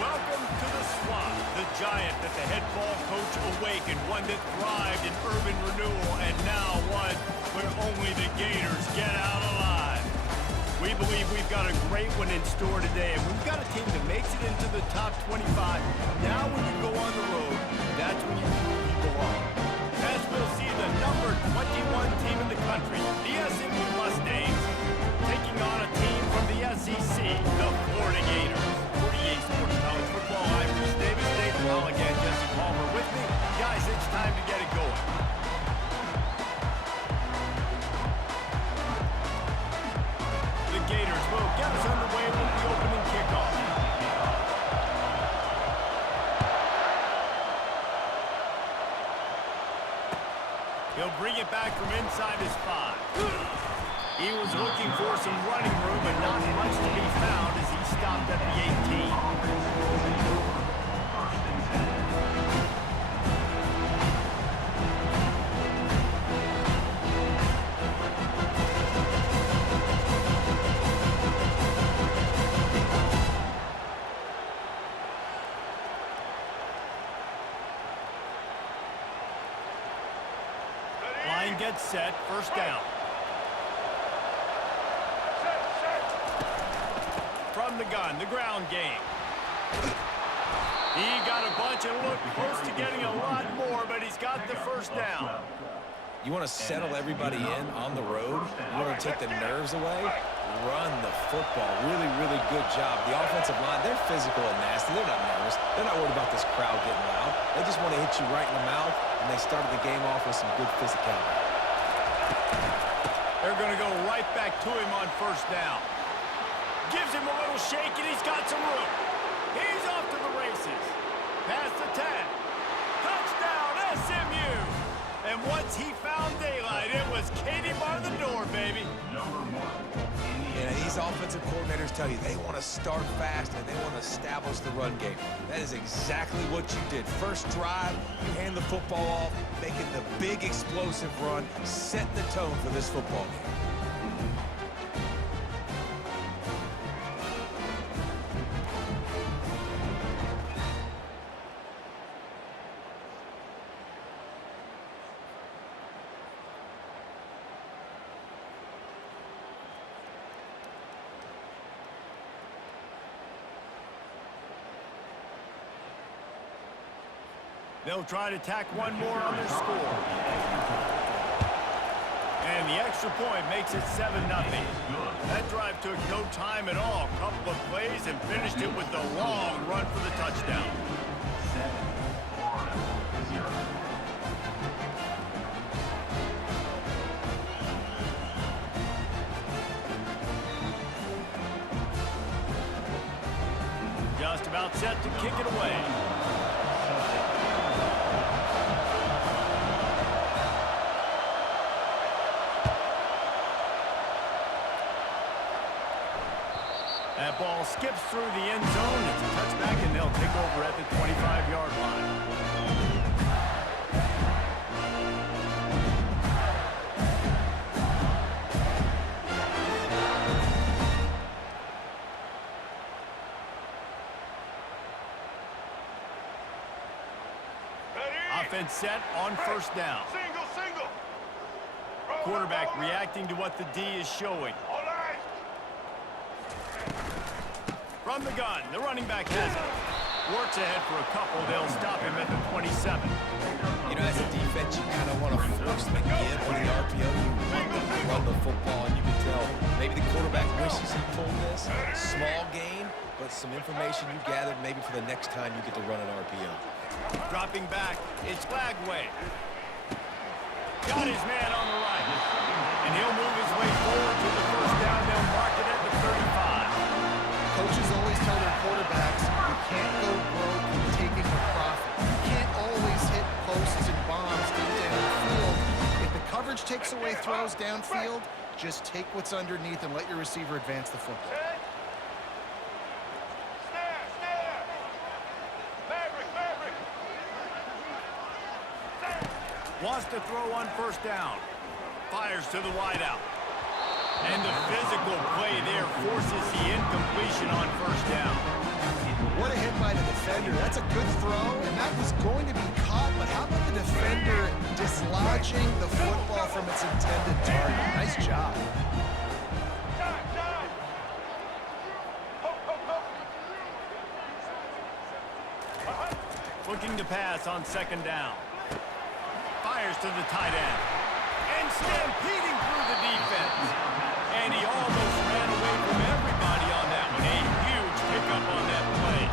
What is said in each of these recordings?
Welcome to the Swamp, the giant that the head ball coach awakened, one that thrived in urban renewal, and now one where only the Gators get out alive. We believe we've got a great one in store today, and we've got a team that makes it into the top 25. Now when you go on the road, that's when you prove you belong. As we'll see the number 21 team in the country, the SMU Mustangs, taking on a team from the SEC, the Florida Gators. 48 Sports College Football, I'm Bruce Davis, Dave Powell again, Jesse Palmer with me. Guys, it's time to get it going. The Gators will get us underway with the opening kickoff. He'll bring it back from inside his 5. He was looking for some running room, but not much to be found as he stopped at the 18. Line gets set, first down. From the gun, the ground game. He got a bunch and looked close to getting a lot more, but he's got the first down. You want to settle everybody in on the road? You want to take the nerves away? Run the football. Really, really good job. The offensive line, they're physical and nasty. They're not nervous. They're not worried about this crowd getting loud. They just want to hit you right in the mouth, and they started the game off with some good physicality. They're going to go right back to him on first down. Gives him a little shake, and he's got some room. He's off to the races. Past the 10. Touchdown, SMU! And once he found daylight, it was Katie bar the door, baby. Yeah, these offensive coordinators tell you they want to start fast and they want to establish the run game. That is exactly what you did. First drive, you hand the football off, making the big explosive run, setting the tone for this football game. They'll try to tack one more on their score. And the extra point makes it 7-0. That drive took no time at all. Couple of plays and finished it with the long run for the touchdown. Just about set to kick it away. That ball skips through the end zone. It's a touchback, and they'll take over at the 25-yard line. Offense set on first down. Single. Quarterback reacting to what the D is showing. From the gun, the running back has it. Works ahead for a couple. They'll stop him at the 27. You know, as a defense, you kind of want to force the give on the RPO. You want them to run the football, and you can tell maybe the quarterback wishes he pulled this. Small gain, but some information you gathered maybe for the next time you get to run an RPO. Dropping back, it's Flagway. Got his man on the right. And he'll move his way forward to the first down. They'll mark it at the 35. Coaches always tell their quarterbacks, you can't go broke taking a profit. You can't always hit posts and bombs deep downfield. If the coverage takes away throws downfield, just take what's underneath and let your receiver advance the football. Snare! Maverick! Wants to throw on first down. Fires to the wideout. And the physical play there forces the incompletion on first down. What a hit by the defender. That's a good throw, and that was going to be caught, but how about the defender dislodging the football from its intended target? Nice job. Looking to pass on second down. Fires to the tight end. And stampeding through the defense. And he almost ran away from everybody on that one. A huge pickup on that play.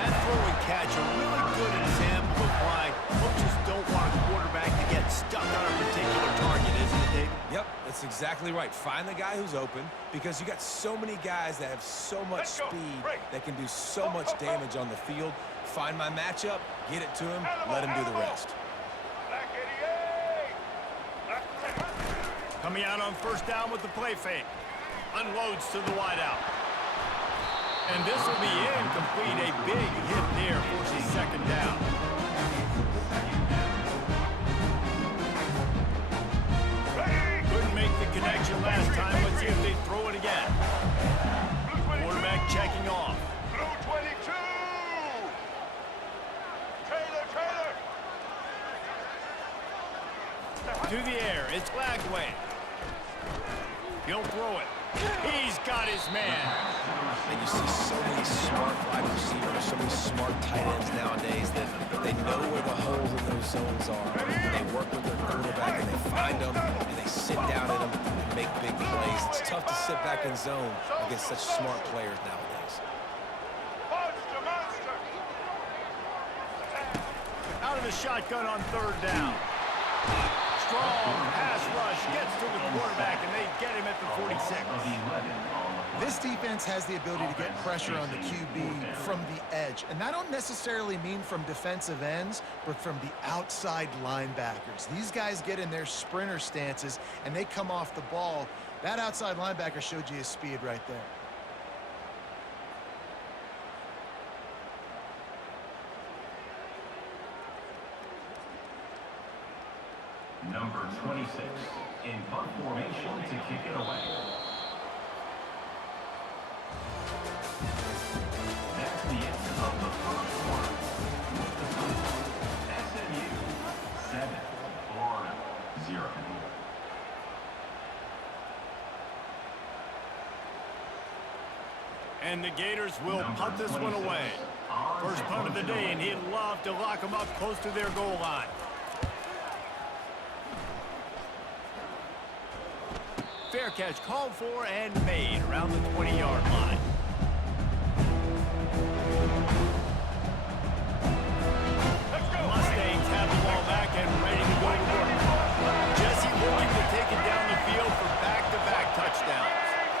That throw and catch a really good example of why coaches don't want a quarterback to get stuck on a particular target, isn't it, David? Yep, that's exactly right. Find the guy who's open because you got so many guys that have so much speed that can do so much damage on the field. Find my matchup, get it to him, let him do the rest. Coming out on first down with the play fake. Unloads to the wideout. And this will be incomplete. A big hit there, forces second down. Couldn't make the connection last time. Let's see if they throw it again. Quarterback checking off. Blue 22. Taylor. To the air, it's Lagway. He'll throw it. He's got his man. And you see so many smart wide receivers, so many smart tight ends nowadays that they know where the holes in those zones are. And they work with their quarterback and they find them and they sit down in them and make big plays. It's tough to sit back in zone against such smart players nowadays. Out of the shotgun on third down. Strong pass rush gets to the quarterback, and they get him at the 46. This defense has the ability to get pressure on the QB from the edge. And that don't necessarily mean from defensive ends, but from the outside linebackers. These guys get in their sprinter stances, and they come off the ball. That outside linebacker showed you his speed right there. Number 26, in punt formation to kick it away. That's the end of the first quarter. SMU 7, Florida 0. And the Gators will punt this one away. First punt of the day, and he'd love to lock them up close to their goal line. Fair catch called for and made around the 20-yard line. The Mustangs have the ball back and ready to go to work. Jesse looking to take it down the field for back-to-back touchdowns.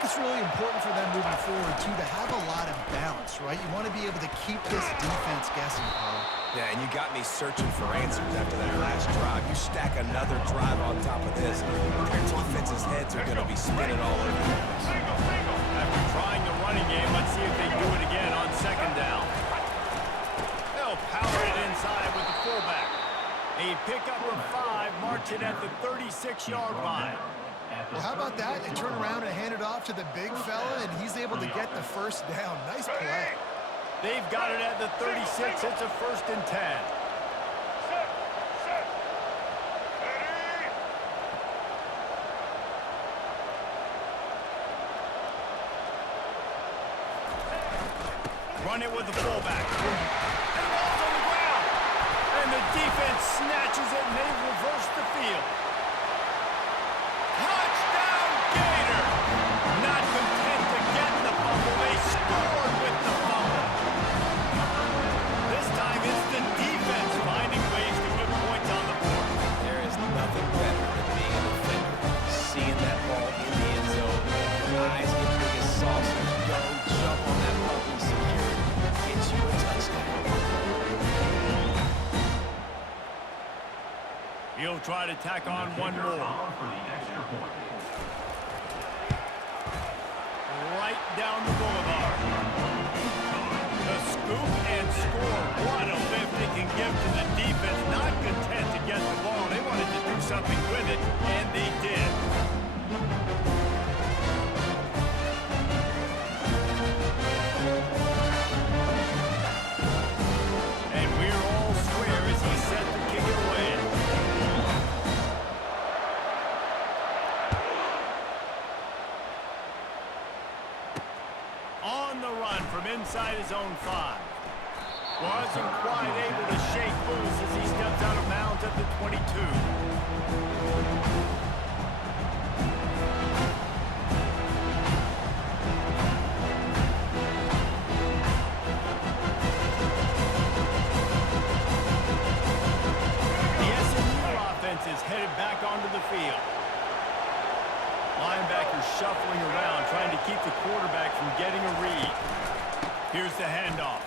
It's really important for them moving forward, too, to have a lot of balance, right? You want to be able to keep this defense guessing, Paul. Yeah, and you got me searching for answers after that last drive. You stack another drive on top of this, their defense's heads are going to be spinning all over the place. After trying the running game, let's see if they do it again on second down. They'll power it inside with the fullback. A pickup of 5, marching at the 36-yard line. Well, how about that? They turn around and hand it off to the big fella, and he's able to get the first down. Nice play. They've got it at the 36. It's a 1st and 10. Set. Ready. Run it with the fullback. And the ball's on the ground. And the defense snatches it, and they reverse the field. Touchdown, Gator! Not content to get the fumble, they scored with the fumble. This time it's the defense finding ways to put points on the board. There is nothing better than being a defender, seeing that ball in the end zone, your eyes get big as saucers, go jump on that puppy, secure it, get you a touchdown. He'll try to tack on one more. For the extra point. Right down the boulevard. The scoop and score. What a lift they can give to the defense. Not content to get the ball. They wanted to do something with it, and they did. inside his own 5. Wasn't quite able to shake loose as he steps out of bounds at the 22. The SMU offense is headed back onto the field. Linebackers shuffling around, trying to keep the quarterback from getting a read. Here's the handoff.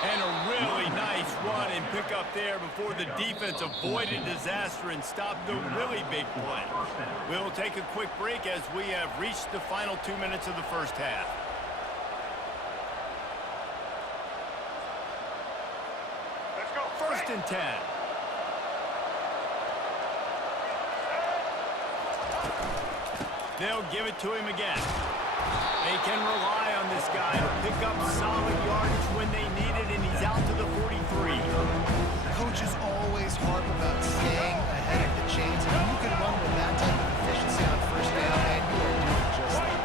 And a really nice run and pick up there before the defense avoided disaster and stopped the really big play. We'll take a quick break as we have reached the final 2 minutes of the first half. Let's go. First and 10. They'll give it to him again. They can rely on this guy to pick up solid yardage when they need it, and he's out to the 43. Coaches always harp about staying ahead of the chains, and when you can run with that type of efficiency on first down, man, you are doing just that.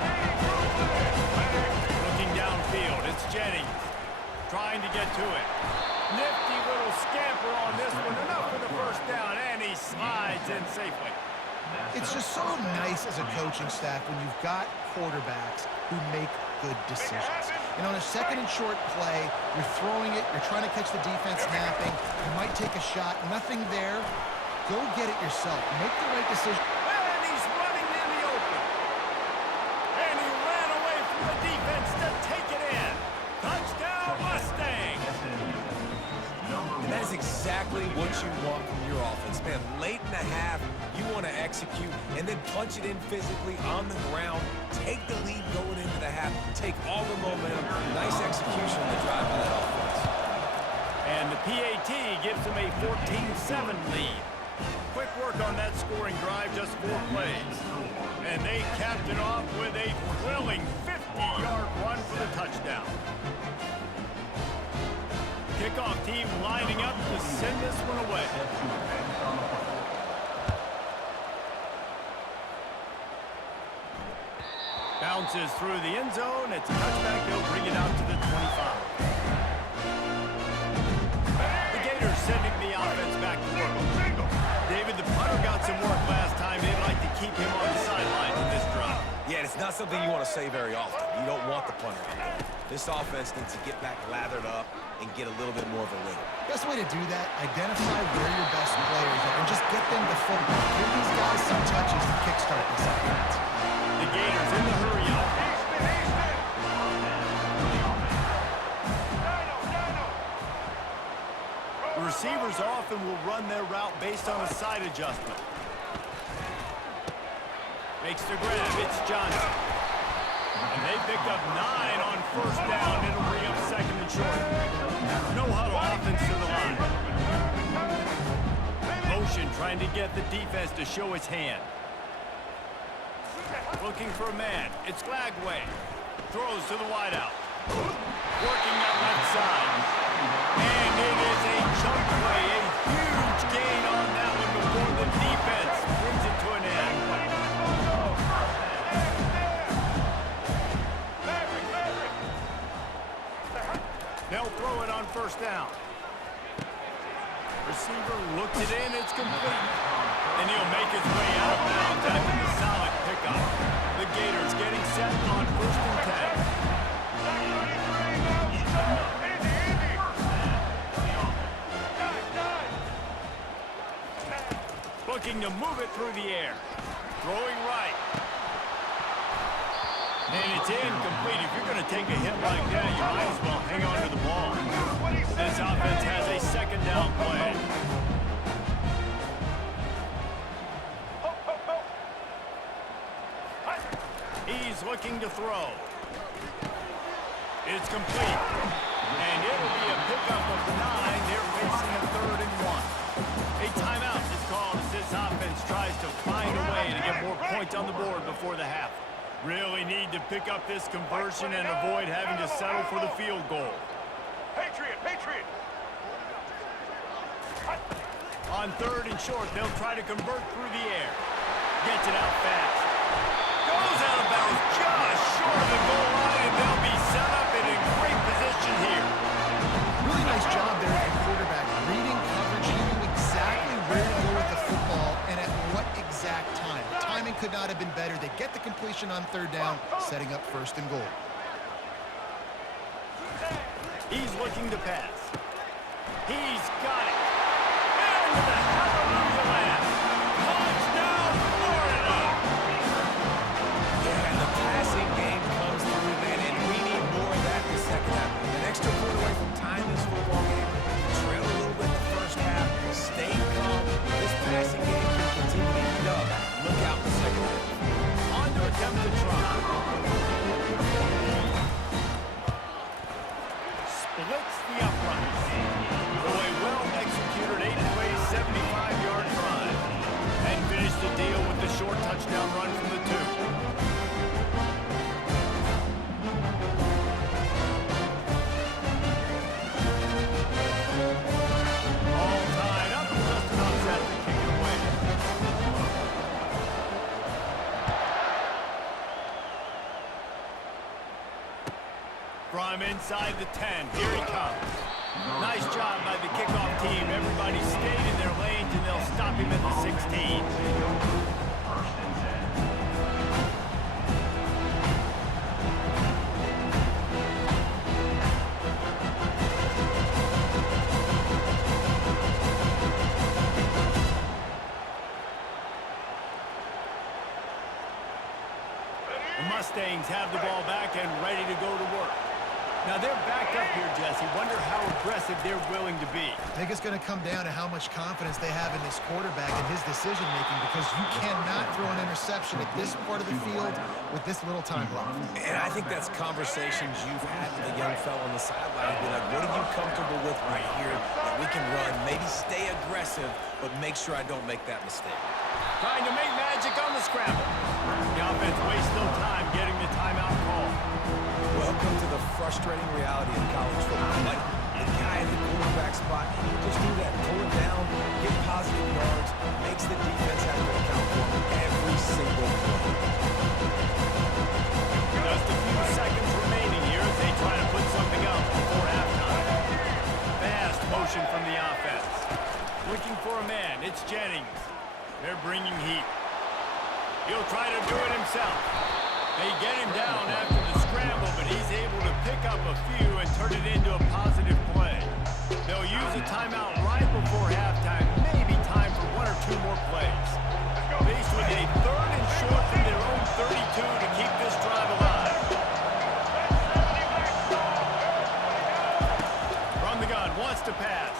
Looking downfield, it's Jennings trying to get to it. Nifty little scamper on this one, enough for the first down, and he slides in safely. It's just so nice as a coaching staff when you've got quarterbacks who make good decisions. And on a second and short play, you're throwing it, you're trying to catch the defense napping, you might take a shot, nothing there. Go get it yourself. Make the right decision. And he's running in the open. And he ran away from the defense to take it in. Touchdown, Mustang! And that is exactly what you want from your offense, man. Late in the half, you want to execute and then punch it in physically on the ground. Take the lead going into the half. Take all the momentum. Nice execution on the drive of that offense. And the PAT gives them a 14-7 lead. Quick work on that scoring drive, just 4 plays. And they capped it off with a thrilling 50-yard run for the touchdown. Kickoff team lining up to send this one away. Bounces through the end zone. It's a touchback. They'll bring it out to the 25. The Gators sending the offense back to work. David, the punter got some work last time. They'd like to keep him on the sidelines in this drive. Yeah, it's not something you want to say very often. You don't want the punter. This offense needs to get back lathered up and get a little bit more of a rhythm. Best way to do that, identify where your best players are and just get them the football. Give these guys some touches to kickstart this offense. The Gators in the hurry up. The receivers often will run their route based on a side adjustment. Makes the grab. It's Johnson. And they picked up 9 on first down. It'll bring up second and short. No huddle offense to the line. Motion trying to get the defense to show its hand. Looking for a man. It's Lagway. Throws to the wideout. Working that left side. And it is a jump play. A huge gain on that one before the defense brings it to an end. They'll throw it on first down. Receiver looks it in. It's complete. And he'll make his way out of bounds after the solid pickup. The Gators getting set on first and 10. Looking to move it through the air. Throwing right. And it's incomplete. If you're going to take a hit like that, you might as well hang on to the ball. This offense has a second down play. He's looking to throw. It's complete. And it'll be a pickup of 9. They're facing a 3rd and 1. A timeout is called as this offense tries to find a way to get more points on the board before the half. Really need to pick up this conversion and avoid having to settle for the field goal. Patriot, Patriot. On 3rd and short, they'll try to convert through the air. Gets it out fast. Goes out of bounds just short of the goal line, and they'll be set up and in great position here. Really nice job there at the quarterback. Reading coverage, he knew exactly where to go with the football and at what exact time. The timing could not have been better. They get the completion on third down, setting up first and goal. He's looking to pass. He's got it. And the hallelujah land. Touchdown, Florida! Yeah, and the passing game comes through, man, and we need more of that in the second half. An extra point away from tying this football game. Trail a little bit in the first half. Stay calm. This passing game can continue to heat up. Look out in the second half. On to attempt to try. Splits the uprights. So a well-executed 8-play, 75-yard drive. And finish the deal with the short touchdown run from the 2. All tied up, just about set to kick it away. From inside the 10, here he comes. Nice job by the kickoff team. Everybody stayed in their lanes, and they'll stop him at the 16. First and 10. The Mustangs have the ball back and ready to go to work. Now they're back up here, Jesse. Wonder how aggressive they're willing to be. I think it's going to come down to how much confidence they have in this quarterback and his decision-making, because you cannot throw an interception at this part of the field with this little time left. And I think that's conversations you've had with the young fellow on the sideline. Be like, what are you comfortable with right here that we can run? Maybe stay aggressive, but make sure I don't make that mistake. Trying to make magic on the scramble. The offense wastes no time getting the timeout call. Welcome to the frustrating reality of college football. Like, the guy at the quarterback spot, he can just do that. Pull it down, get positive yards, makes the defense have to account for him every single play. Just a few seconds remaining here as they try to put something up before halftime. Fast motion from the offense. Looking for a man. It's Jennings. They're bringing heat. He'll try to do it himself. They get him down after the scramble, but he's able to pick up a few and turn it into a positive play. They'll use a timeout right before halftime, maybe time for 1 or 2 more plays. Faced with a 3rd and short from their own 32 to keep this drive alive. From the gun, wants to pass.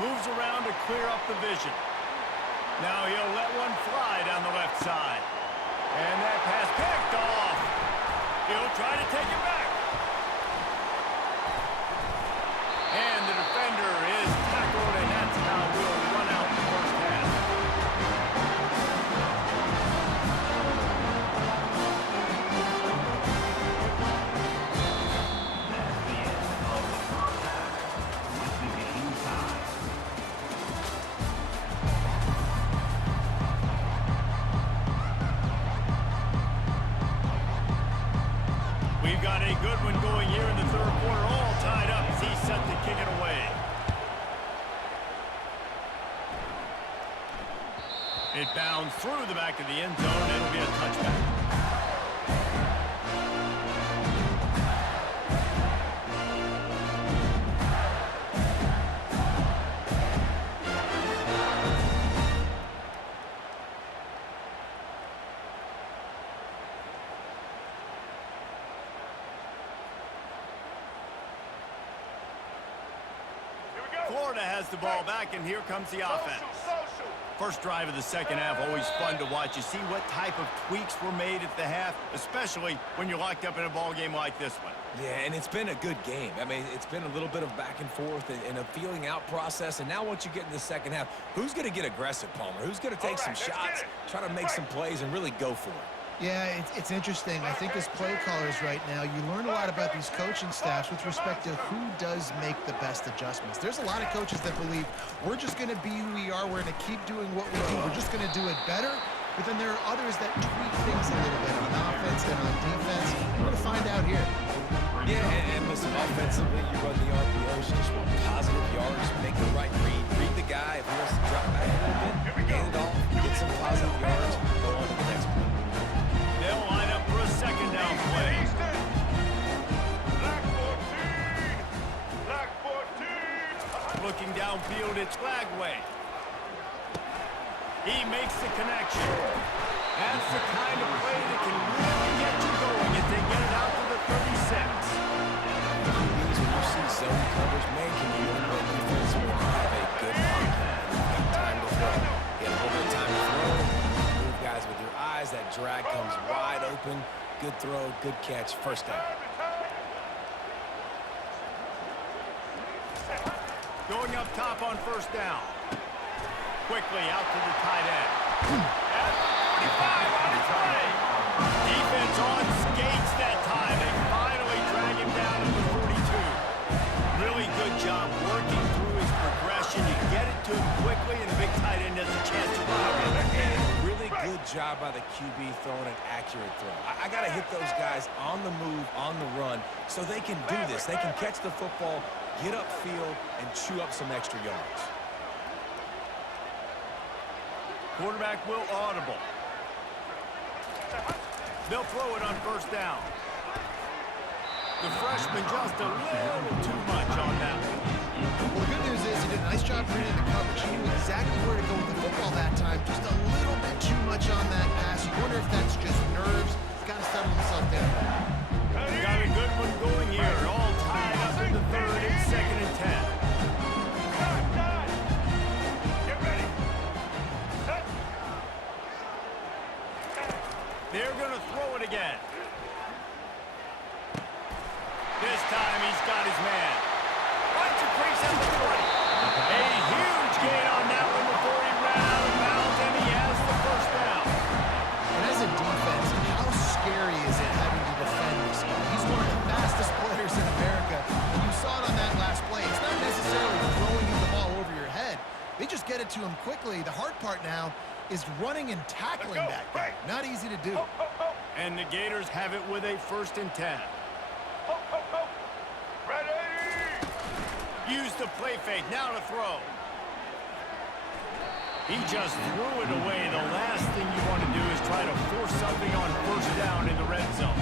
Moves around to clear up the vision. Now he'll let one fly down the left side. And that pass picked off. He'll try to take it back. And the defender is tackled, and that's how we'll run out the first half. That's the end of the first half. With the game tied. We've got a good one going here in the 3rd quarter, all tied up as he's set to kick it away. It bounds through the back of the end zone. It'll be a touchback. Florida has the ball back, and here comes the offense. First drive of the second half, always fun to watch. You see what type of tweaks were made at the half, especially when you're locked up in a ball game like this one. Yeah, and it's been a good game. I mean, it's been a little bit of back and forth and a feeling out process. And now once you get in the second half, who's going to get aggressive, Palmer? Who's going to take some shots, try to make some plays, and really go for it? Yeah, it's interesting. I think as play callers right now, you learn a lot about these coaching staffs with respect to who does make the best adjustments. There's a lot of coaches that believe we're just going to be who we are. We're going to keep doing what we do. We're just going to do it better. but then there are others that tweak things a little bit on offense and on defense. We're going to find out here. Yeah, and listen, offensively, you run the RPOs, just want positive yards, make the right read. Read the guy. If he wants to drop back a little bit, hand it off, get some positive yards, go on to the next play. They'll line up for a second down play. Black 14. Looking downfield, it's Flagway. He makes the connection. That's the kind of play that can really get you going as they get it out to the 36. QBs, when you see zone coverage, man, can you really play defense when you have a good pocket? You've got time to throw. You got a little bit of time to throw. Move guys with your eyes. That drag comes wide open. Good throw, good catch, first down. Going up top on first down. Quickly out to the tight end. At 45 on his way. Defense on skates that time. They finally drag him down to the 42. Really good job working through his progression. You get it to him quickly, and the big tight end has a chance to rob him. Really good job by the QB throwing an accurate throw. I got to hit those guys on the move, on the run, so they can do this. They can catch the football, get upfield, and chew up some extra yards. Quarterback will audible. They'll throw it on first down. The freshman just a little too much on that one. Well, the good news is he did a nice job reading the coverage. He knew exactly where to go with the football that time. Just a little bit too much on that pass. You wonder if that's just nerves. He's got to settle himself down. Got a good one going here. All tied up in the third and second and 10. Get ready. Set. They're going to throw it again. This time he's got his man. Finds a crease at the 20. A huge gain on that one before he ran out of bounds, and he has the first down. And as a defense, how scary is it having to defend this guy? He's one of the fastest players in America. And you saw it on that last play. It's not necessarily throwing you the ball over your head. They just get it to him quickly. The hard part now is running and tackling that guy. Not easy to do. And the Gators have it with a first and 10. Ready. Use the play fake, now to throw. He just threw it away. The last thing you want to do is try to force something on first down in the red zone.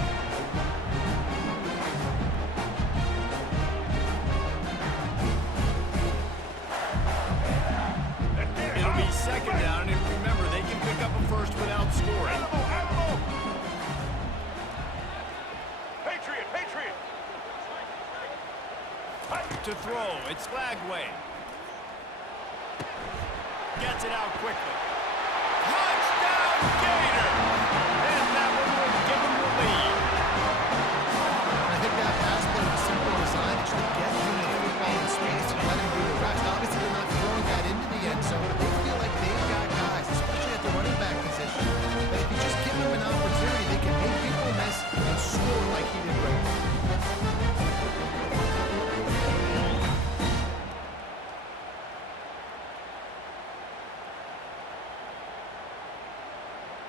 It'll be second down, and remember, they can pick up a first without scoring. Patriot. To throw, it's Flagway. Gets it out quickly. Touchdown, Gator! And that one will give him the lead. I think that pass play was simple design. It's to get him the football in space and let him do the rest. Obviously, they're not throwing that into the end zone, but they feel like they've got guys, especially at the running back position, that if you just give them an opportunity, they can make people miss and score like he did right now.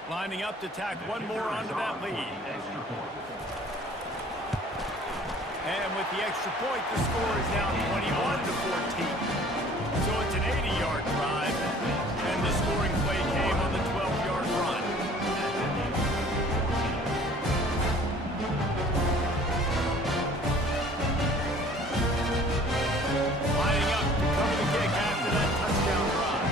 Lining up to tack one more onto that lead. And with the extra point, the score is now 21-14. So it's an 80-yard drive, and the scoring play came on the 12-yard run. Lining up to cover the kick after that touchdown drive.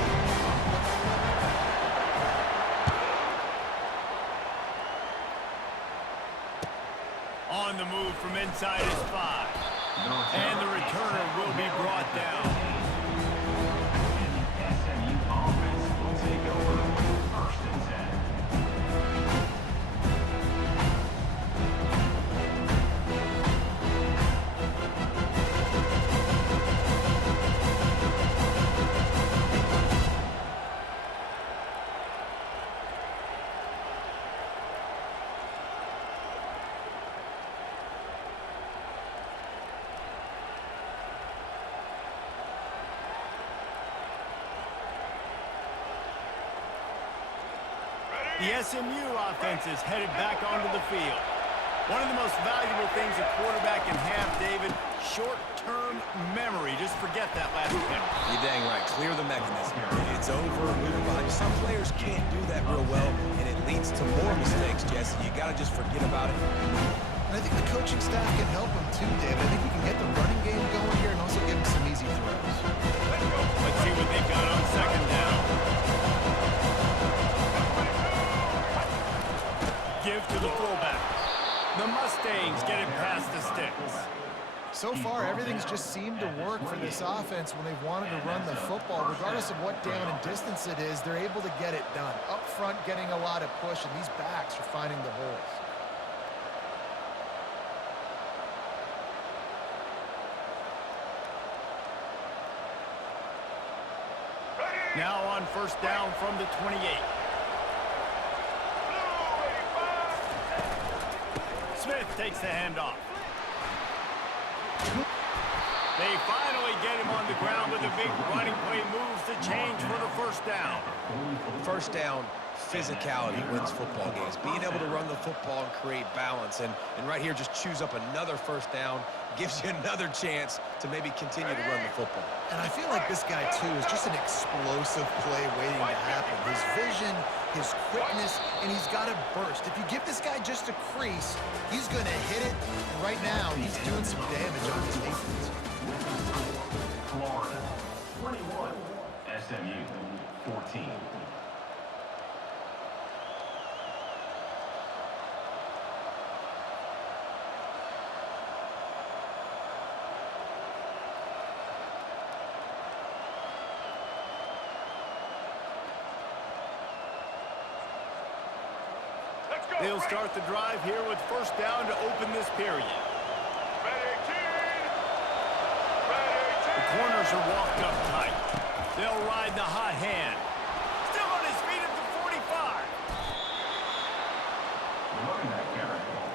On the move from inside his 5. And the returner will be brought down. SMU offense will take over with first and 10. The SMU offense is headed back onto the field. One of the most valuable things a quarterback can have, David, short-term memory. Just forget that last penalty. You're dang right. Clear the mechanism. It's over, move behind. Some players can't do that real well, and it leads to more mistakes, Jesse. You got to just forget about it. And I think the coaching staff can help him too, David. I think we can get the running game going here and also give him some easy throws. Let's see what they've got on second down. Give to the fullback. The Mustangs get it past the sticks. So far, everything's just seemed to work for this offense when they've wanted to run the football. Regardless of what down and distance it is, they're able to get it done. Up front, getting a lot of push, and these backs are finding the holes. Now on first down from the 28. Smith takes the handoff. They finally get him on the ground with a big running play, moves the change for the first down. First down, physicality wins football games. Being able to run the football and create balance. And right here, just choose up another first down, gives you another chance to maybe continue to run the football. And I feel like this guy, too, is just an explosive play waiting to happen. His vision, his quickness, and he's got a burst. If you give this guy just a crease, he's going to hit it. And right now, he's doing some damage on his defense. Florida, 21. SMU, 14. They'll start the drive here with first down to open this period. The corners are walked up tight. They'll ride the hot hand. Still on his feet at the 45.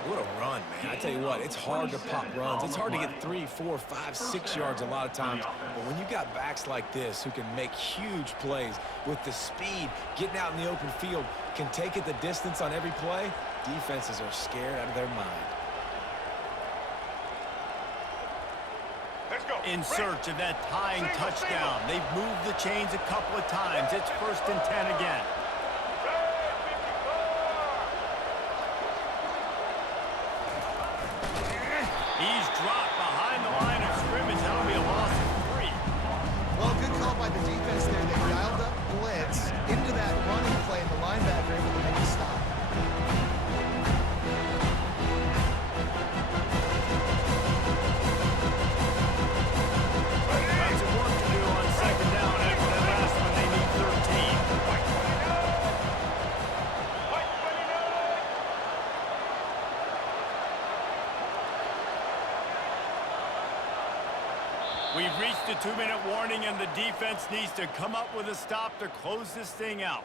What a run, man. I tell you what, it's hard to pop runs. It's hard to get 3, 4, 5, 6 yards a lot of times. But when you got backs like this who can make huge plays with the speed, getting out in the open field, can take it the distance on every play, defenses are scared out of their mind. In search of that tying touchdown. They've moved the chains a couple of times. It's first and 10 again. He's dropped behind the line of scrimmage. That'll be a loss of 3. Well, good call by the defense there. They dialed up blitz into that running play, and the linebacker able to make a stop. Got some work to do on second down after that last one. They need 13. We've reached the 2-minute warning, and the defense needs to come up with a stop to close this thing out.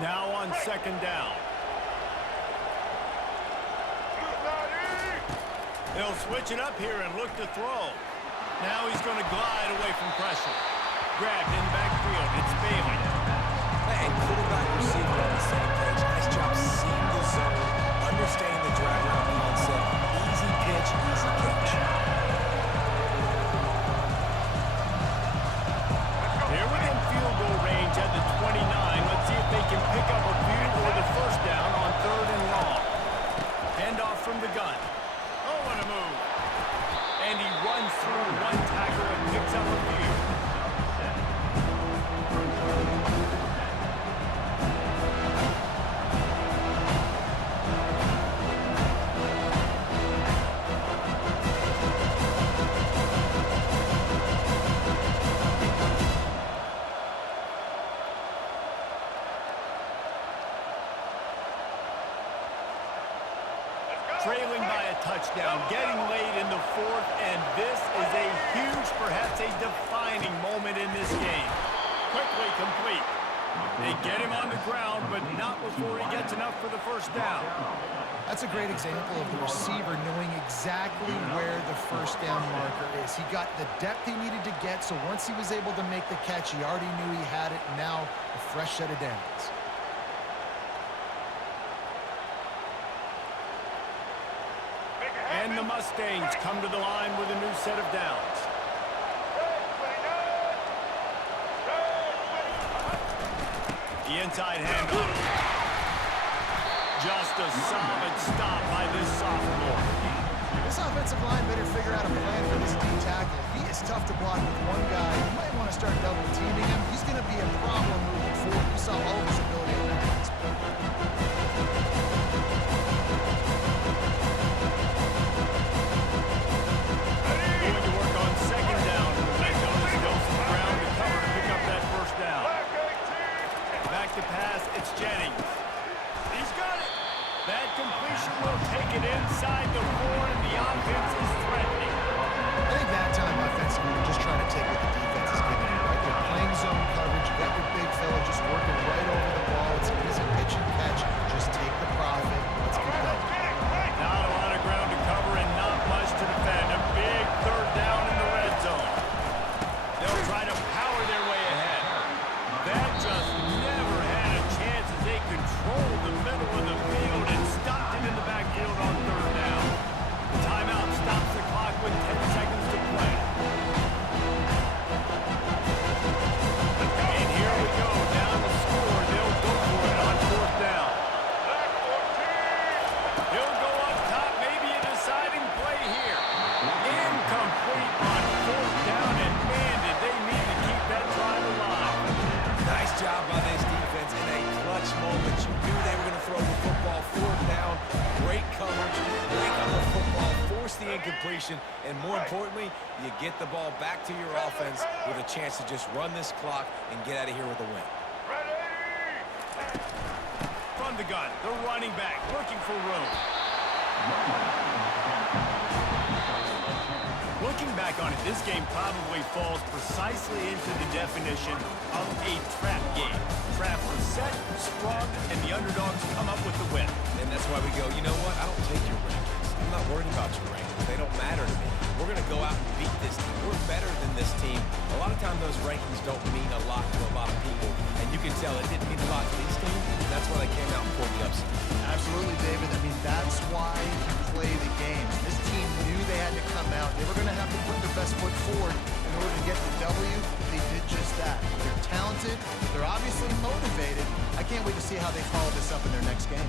Now on second down. They'll switch it up here and look to throw. Now he's going to glide away from pressure. Grabbed in the backfield. It's Bailey. And quarterback receiver on the same page. Nice job seeing the zone, understanding the drag route concept. Easy pitch, easy catch. They're within field goal range at the 29. Let's see if they can pick up a few or the first down on 3rd and long. Handoff from the gun. Oh, what a move. And he runs through one tackle and picks up a few. Trailing by a touchdown, getting late in the 4th, and this is a huge, perhaps a defining moment in this game. Quickly complete. They get him on the ground, but not before he gets enough for the first down. That's a great example of the receiver knowing exactly where the first down marker is. He got the depth he needed to get, so once he was able to make the catch, he already knew he had it, and now a fresh set of downs. And the Mustangs come to the line with a new set of downs. The inside handoff. Just a solid stop by this sophomore. This offensive line better figure out a plan for this D tackle. He is tough to block with one guy. You might want to start double teaming him. He's going to be a problem moving forward. You saw all of his ability on that last play. Going to work on second down. Red zone is still some ground to cover to pick up that first down. Back to pass, it's Jennings. He's got it. That completion will take it inside the 4, and the offense is threatening. I think that time offensively, they're just trying to take what the defense is giving you, right? They're playing zone coverage. You got your big fella just working right over the ball. It's an easy pitch and catch. Just take the profit. Let's keep going. Not a lot of ground to cover and not much to defend. A big third down in the red zone. They'll try to power their way ahead. That just never had a chance as they controlled the middle of the field and stopped it in the backfield on third down. The timeout stops the clock with 10 seconds to play. And here we go, down the score. They'll go for it on fourth down. He'll go up top, maybe a deciding play here. Incomplete on fourth down, and man, did they need to keep that drive alive. Nice job by this defense in a clutch moment. You knew they were going to throw the football fourth down. Great coverage, break on the football, force the incompletion, and more importantly, you get the ball back to your offense with a chance to just run this clock and get out of here with a win. From the gun, the running back looking for room. Looking back on it, this game probably falls precisely into the definition of a trap game. Trap was set, sprung, and the underdogs come up with the win. And that's why we go, you know what? I don't take your rankings. I'm not worried about your rankings. They don't matter to me. We're going to go out and beat this team. We're better than this team. A lot of times those rankings don't mean a lot to a lot of people. And you can tell it didn't mean a lot to these teams. That's why they came out and pulled the upset. Absolutely, David. I mean, that's why you play the games. This team knew they had to come out. They were going to have to put their best foot forward in order to get the W. They did just that. They're talented. They're obviously motivated. I can't wait to see how they follow this up in their next game.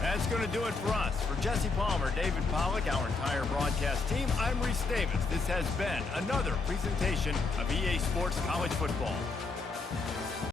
That's going to do it for us. For Jesse Palmer, David Pollack, our entire broadcast team, I'm Reese Davis. This has been another presentation of EA Sports College Football.